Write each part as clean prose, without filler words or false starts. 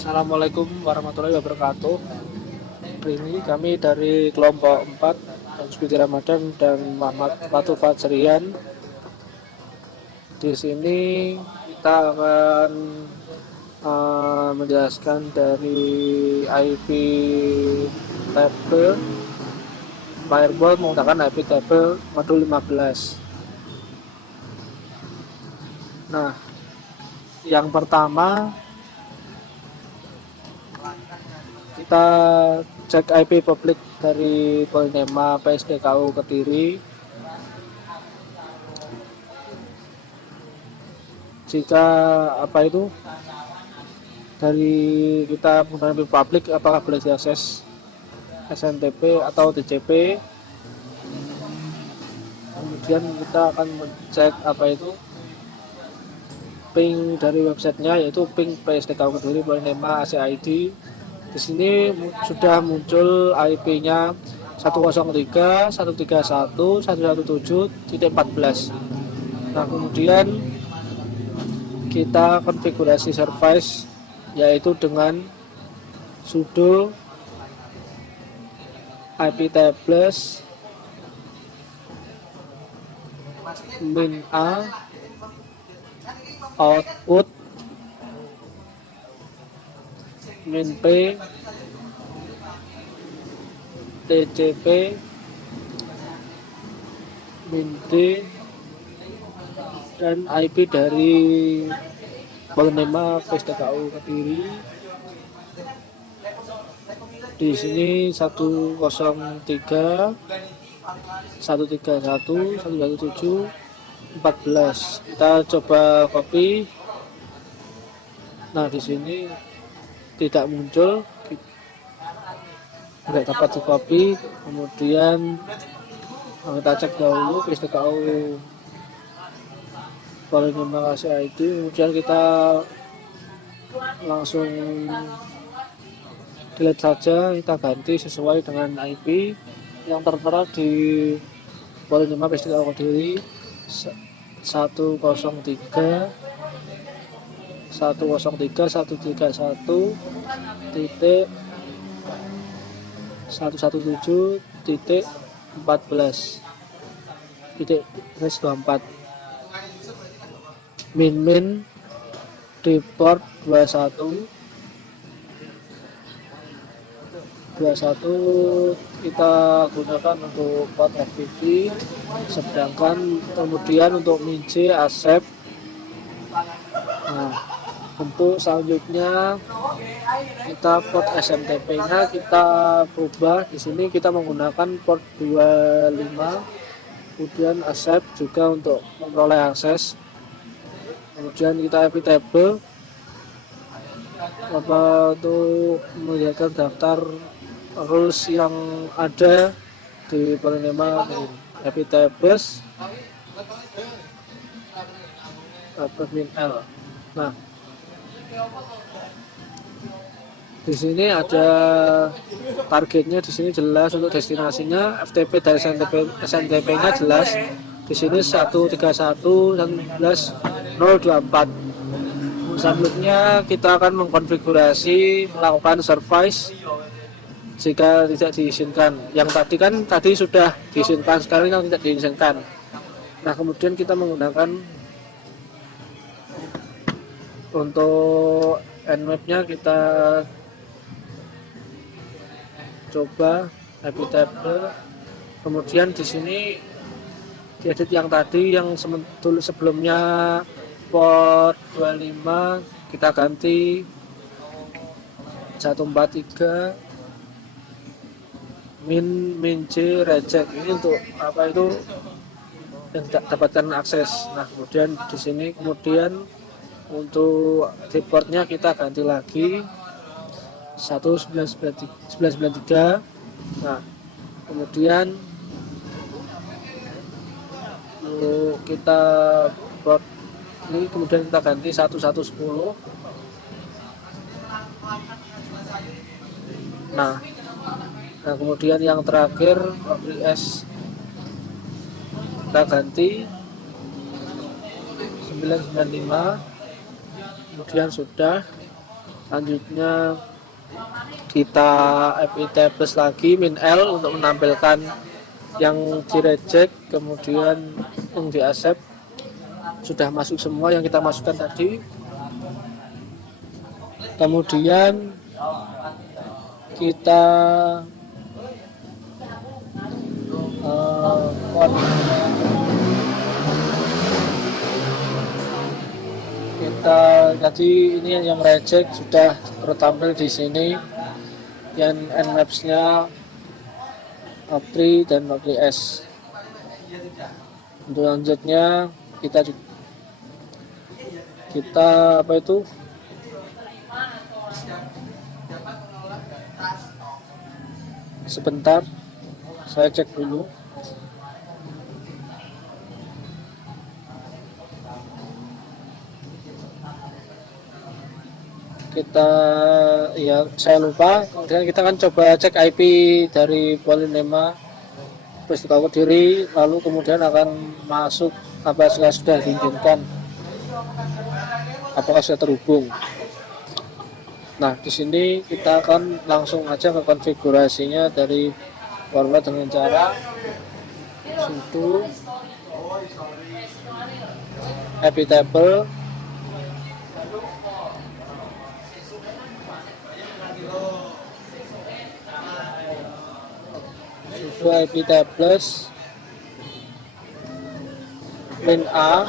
Assalamualaikum warahmatullahi wabarakatuh. Hari ini kami dari kelompok 4 Sulfidi Ramadan dan Muhammad Fatul Fajrian. Di sini kita akan menjelaskan dari IP table Firewall menggunakan IP table modul 15. Nah, yang pertama kita cek IP publik dari Polnema PSDKU Kediri. Jika dari kita menggunakan IP publik, apakah boleh diakses SNTP atau TCP. Kemudian kita akan mengecek ping dari websitenya, yaitu ping PSDKU Kediri Polnema ACID. Di sini sudah muncul IP-nya 103.131.117.14. Nah, kemudian kita konfigurasi service, yaitu dengan sudo iptables min a output min p tcp min d dan IP dari Polnema PSDKU Kediri. Di sini 103.131.117.14. Kita coba copy. Nah, di sini tidak muncul, tidak dapat di copy. Kemudian kita cek dahulu PSDKU Polnema ACID. Kemudian kita langsung delete saja, kita ganti sesuai dengan IP yang tertera di Polnema PSDKU Kediri 103.117.117.14 min di port 21 kita gunakan untuk port FTP, sedangkan kemudian untuk min J accept. Nah, untuk selanjutnya kita port SMTP nya kita ubah. Di sini kita menggunakan port 25, kemudian accept juga untuk memperoleh akses. Kemudian kita IP table untuk melihat daftar rules yang ada di Polnema IP tables min L. Nah, di sini ada targetnya, di sini jelas untuk destinasinya, FTP dari SNTP-nya jelas. Di sini 131.19.024. Selanjutnya kita akan mengkonfigurasi, melakukan service jika tidak diizinkan. Yang tadi sudah diizinkan, sekarang yang tidak diizinkan. Nah, kemudian kita menggunakan untuk nmap-nya, kita coba IP table. Kemudian di sini diedit yang tadi, yang sebelumnya port 25 kita ganti 143 min J reject. Ini untuk yang tidak dapatkan akses. Nah, kemudian di sini untuk di portnya kita ganti lagi 1993. Nah, kemudian kita port ini kemudian kita ganti 1110. Nah, kemudian yang terakhir S kita ganti 995. Kemudian sudah Selanjutnya kita FIT plus lagi min L untuk menampilkan yang di reject, kemudian yang di accept. Sudah masuk semua yang kita masukkan tadi. Kemudian kita tadi ini yang reject sudah tertampil di sini, yang nmaps-nya Apri dan Apri S. Untuk lanjutnya kita apa itu, sebentar saya cek dulu. Saya lupa. Kemudian kita akan coba cek IP dari Polinema Peristiwa Kediri, lalu kemudian akan masuk apakah sudah diizinkan, apakah sudah terhubung. Nah, di sini kita akan langsung aja ke konfigurasinya dari format dengan cara sudo epitable epitables min A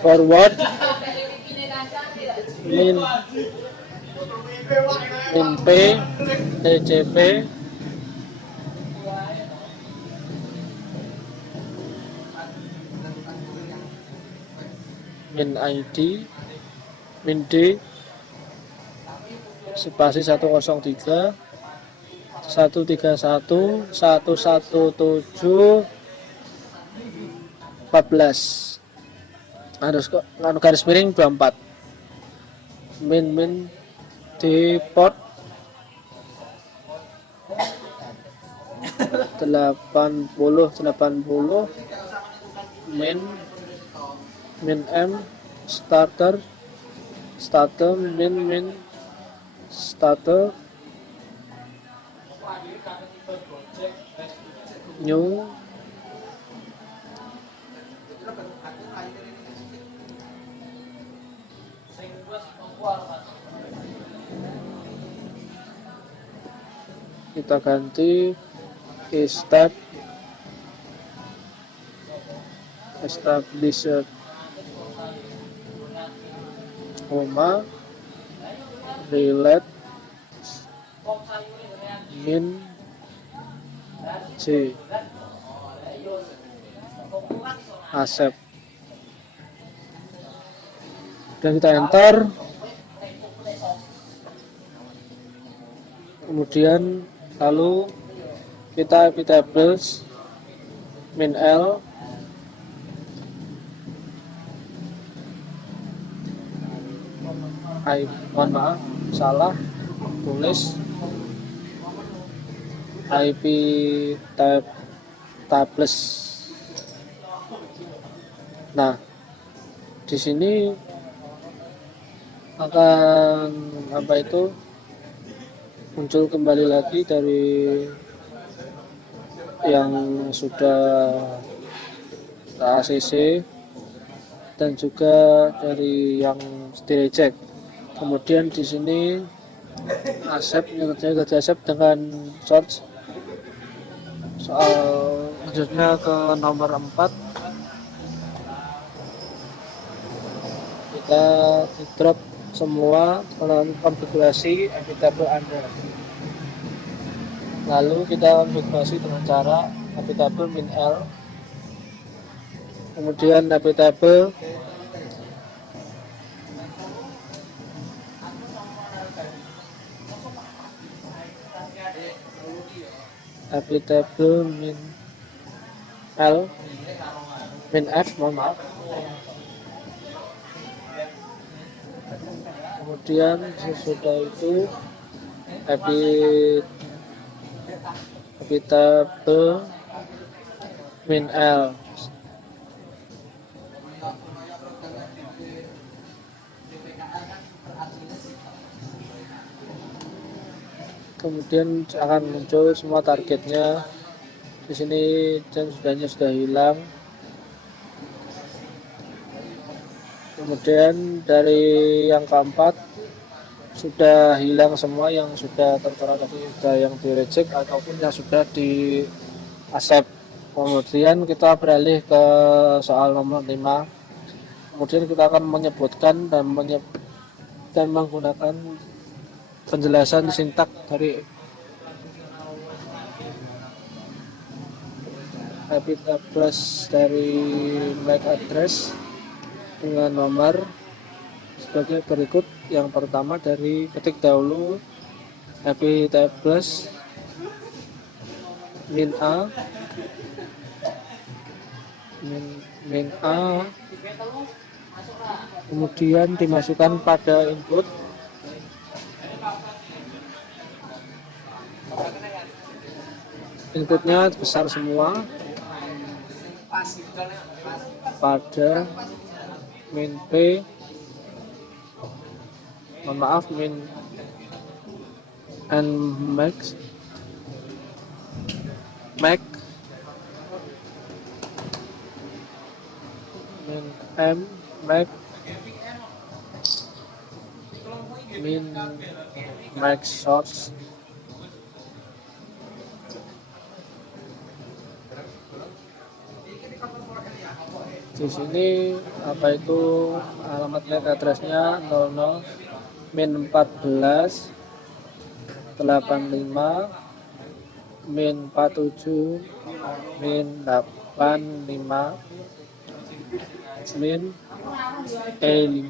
forward min P TCP min ID min D spasi 103 131 117 14 harus garis miring 24 min di port 80 min M starter min starter new kita ganti established relate min C accept, dan kita enter. Kemudian lalu kita epitables min L mohon maaf salah tulis IP tables. Nah, di sini akan muncul kembali lagi dari yang sudah ACC dan juga dari yang direject. Kemudian di sini accept dengan search. Soal lanjutnya ke nomor 4, kita drop semua konfigurasi epitable Anda. Lalu kita konfigurasi dengan cara epitable min L, kemudian epitable min L min F, mohon maaf. Kemudian sesudah itu epitable min L. kemudian akan muncul semua targetnya. Di sini jam sudahnya sudah hilang. Kemudian dari yang keempat sudah hilang semua yang sudah tertera tadi, sudah yang di reject ataupun yang sudah di accept. Kemudian kita beralih ke soal nomor 5. Kemudian kita akan menyebutkan dan menggunakan penjelasan sintak dari IP plus dari MAC address dengan nomor sebagai berikut. Yang pertama dari ketik dahulu IP plus min A min A, kemudian dimasukkan pada input. Inputnya besar semua pada min P, min and max min M max min max source. Di sini apa itu alamat MAC addressnya 00 min 14 85 min 47 min 85 min E5.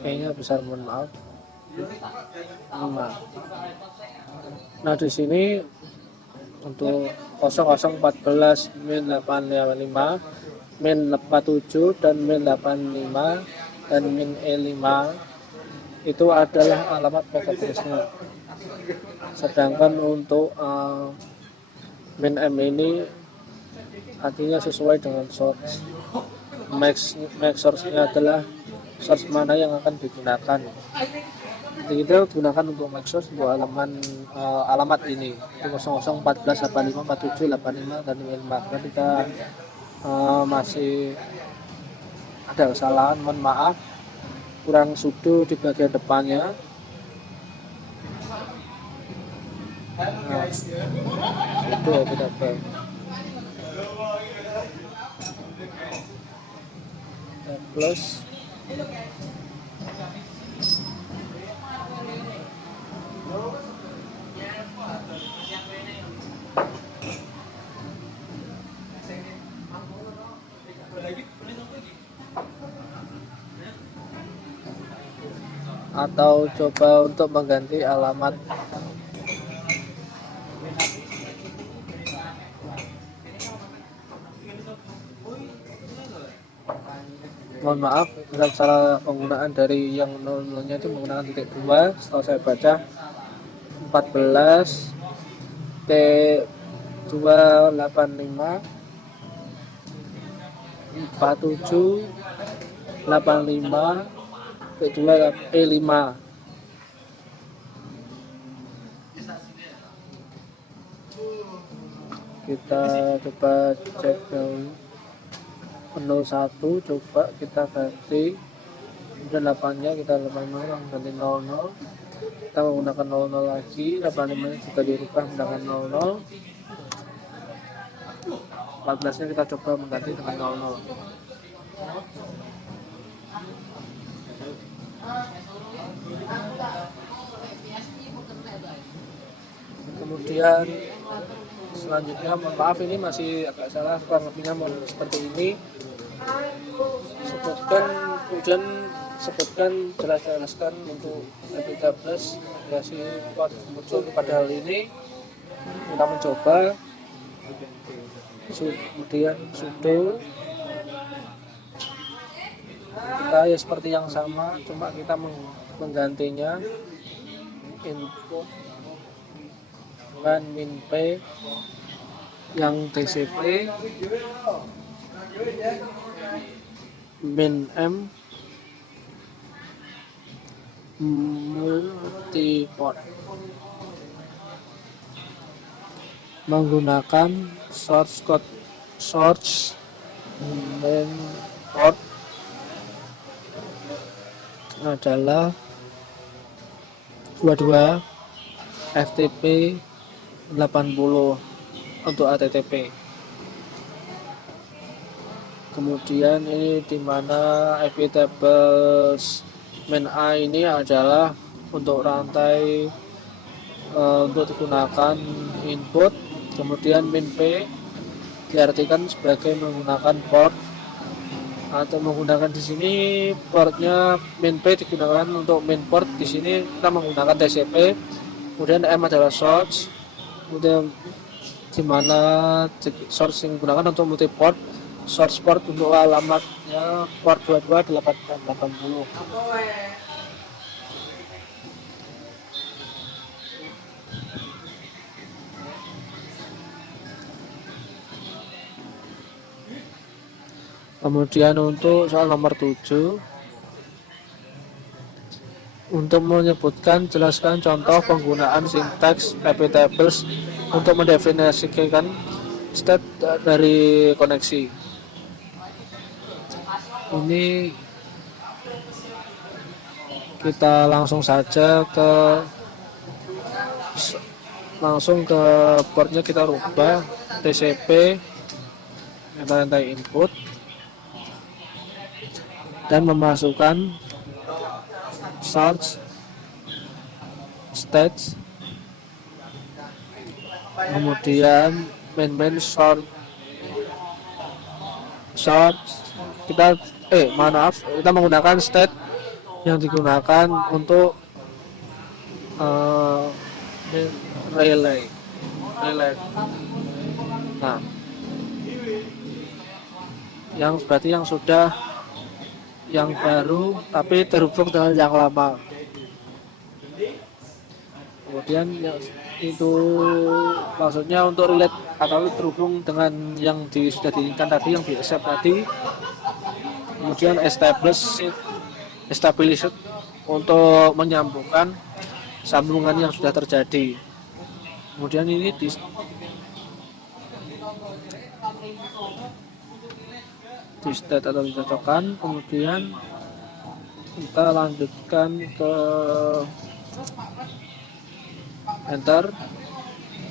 E-nya besar, mohon maaf. 5. Nah, di sini untuk 0014 min 85 min 47 dan min 85 dan min E5 itu adalah alamat MAC address-nya. Sedangkan untuk min M ini artinya sesuai dengan source. Max source-nya adalah source mana yang akan digunakan. Jadi kita gunakan untuk max source untuk alamat ini 0014 85 47 85 dan 5. Karena kita masih ada kesalahan, mohon maaf, kurang sudo di bagian depannya. Nah, itu ya tidak baik. Plus atau coba untuk mengganti alamat. Mohon maaf dalam salah penggunaan dari yang 00-nya itu menggunakan titik 2. Setelah saya baca 14 T 285 47 85 T2 E5. Kita coba cek dahulu 01, coba kita ganti, kemudian 8-nya kita 80 ganti 00, kita menggunakan 00 lagi, 85-nya juga dirubah menggunakan 00, 14-nya kita coba mengganti dengan 00. Kemudian selanjutnya, mohon maaf ini masih agak salah, kurang lebihnya seperti ini. Sebutkan jelaskan untuk Epita Plus aplikasi muncul pada hal ini. Kita mencoba, kemudian sudo, kita ya seperti yang sama, cuma kita menggantinya input dengan min P yang TCP, min M multiport menggunakan source code source main port adalah 22 FTP 80 untuk HTTP. Kemudian ini dimana IP tables main A ini adalah untuk rantai untuk digunakan input. Kemudian main P diartikan sebagai menggunakan port atau menggunakan di sini portnya main P digunakan untuk main port. Di sini kita menggunakan TCP. Kemudian M adalah source, kemudian dimana source yang digunakan untuk multiport, source port untuk alamatnya port 22880. Kemudian untuk soal nomor 7, untuk menyebutkan, jelaskan contoh penggunaan sintaks IP tables untuk mendefinisikan state dari koneksi. Ini kita langsung saja ke portnya, kita rubah TCP rantai input dan memasukkan source state, kemudian main source kita kita menggunakan state yang digunakan untuk relay. Nah, yang berarti yang baru tapi terhubung dengan yang lama. Kemudian itu maksudnya untuk relate atau terhubung dengan yang sudah diinginkan tadi, yang di accept tadi. Kemudian established untuk menyambungkan sambungan yang sudah terjadi. Kemudian ini di state atau dicocokkan. Kemudian kita lanjutkan ke enter.